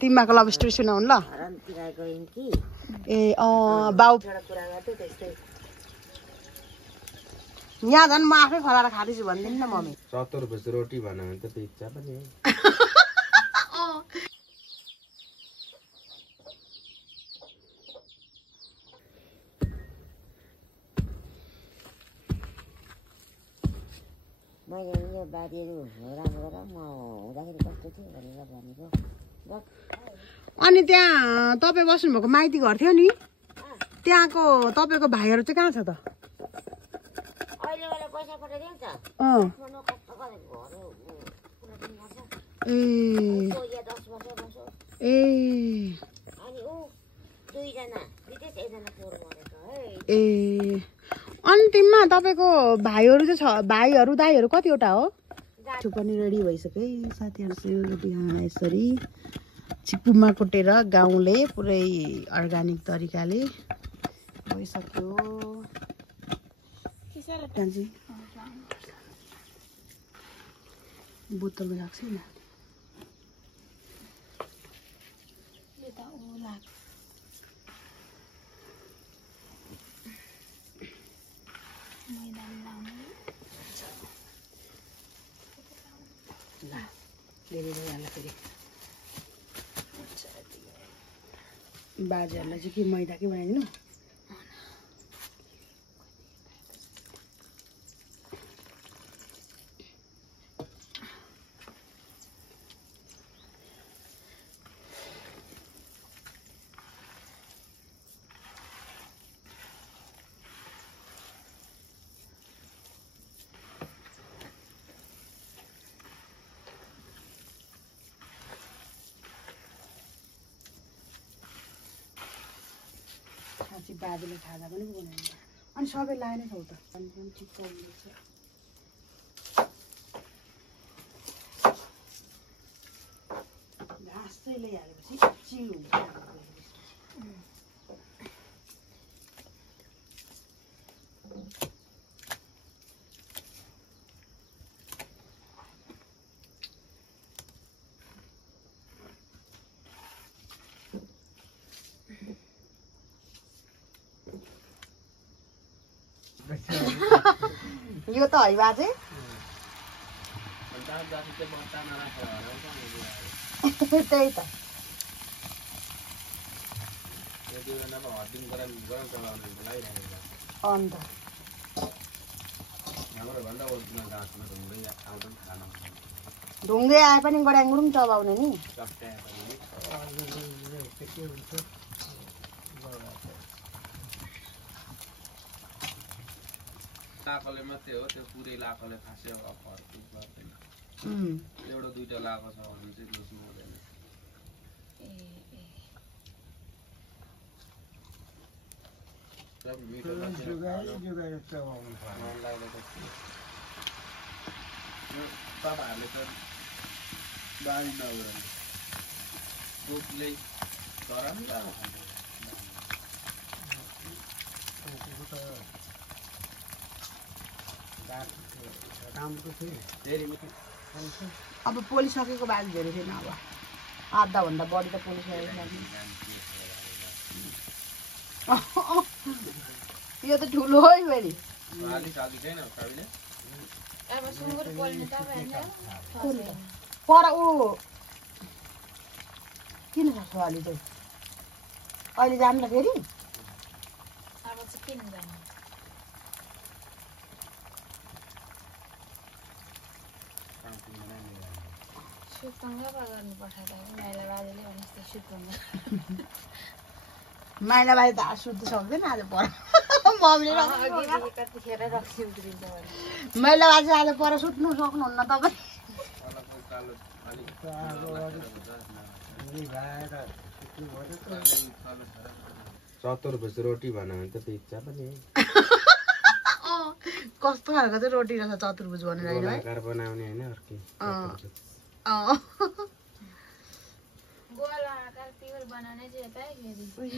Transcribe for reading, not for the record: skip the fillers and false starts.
तिमीको love story सुनाउन ल ए बाउ यहाँ झन् म आफै फलाएर खाँदैछु भन्दिनँ न मम्मी चतुर्भुज रोटी भन्यो भने त पिज्जा पनि मैले यो बारीहरू राम्रो गर म हुँदाखेरि कस्तो थियो भनेर भनेको अनि त्यहाँ तपाईँ बस्नुभएको माइती घर थियो नि त्यहाँको तपाईँको भाइहरू चाहिँ कहाँ छ त अहिले मलाई पैसा पठाइदियो नि त ए ए ए अन्तिममा तपाईँको भाइहरू चाहिँ छ भाइहरू दाइहरू कतिवटा हो छु पनि रेडी भइसक्यो है साथीहरू यहाँ यसरी छिप्पुमा कुटेर गाउँले पुरै अर्ग्यानिक तरिकाले भइसक्यो बोतलमा राख्छ नि बाजेहरूलाई चाहिँ के मैदा के बनाइदिनु बाजेले खाजा पनि बनाउनु अनि सबै लाए नै छौ त अनि पनि ठिक चल्दैछ घाँस चाहिँ ल्याइहालेपछि चिल हुन्छ यो त है बाजे त्यही त अन्त ढुङ्गे आए पनि गड्याङडुङ चबाउने नि लाखले मात्रै हो त्यो पुरै लाखले खासै फर्क गर्दैन एउटा दुईटा लाख छ भने चाहिँ लुस्नु हुँदैन सब मिठो तपाईँहरूले त बानी नगर्नु कोपले गराउँदा अब पोलिसकेको बात धेरै थिएन अब आधाभन्दा बढी त पोलिसकेको यो त ठुलो है फेरि पर ऊ किन छ अलि चाहिँ अहिले जान्छ फेरि माइला बाई त सुत्नु सक्दैन आज पर मम्मीले माइला बाई चाहिँ आज पर सुत्नु सक्नुहुन्न तपाईँ चतुर्भुज रोटी भन्यो भने त पिज्जा पनि कस्तो खालको चाहिँ रोटी रहेछ चतुर्भुज भनेर होइन आकार बनाउने होइन अर्कै गोला आकार तिउर बनाउने चाहिँ यतै फेरि